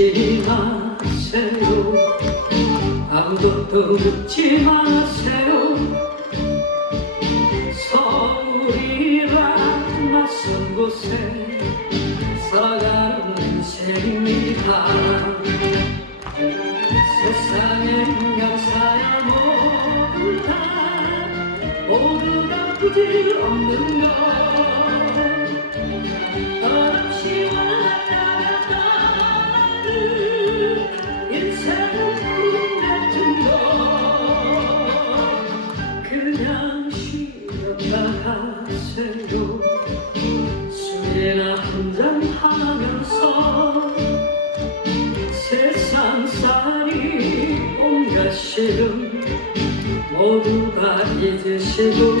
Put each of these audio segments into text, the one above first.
묻지 마세요. 아무것도 묻지 마세요. 서울이란 낯선 곳에 살아가는 인생입니다. 세상의 명사야 모두 다 모두 다 굳이 없는 것. 기억하세요 술이나 한잔 하면서 세상살이 온갖 시름 모두가 이제 시으려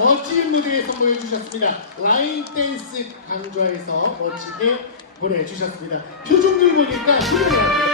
멋진 무대 선보여 주셨습니다. 라인 댄스 강좌에서 멋지게 보내주셨습니다. 표정들 보니까 훌륭해요.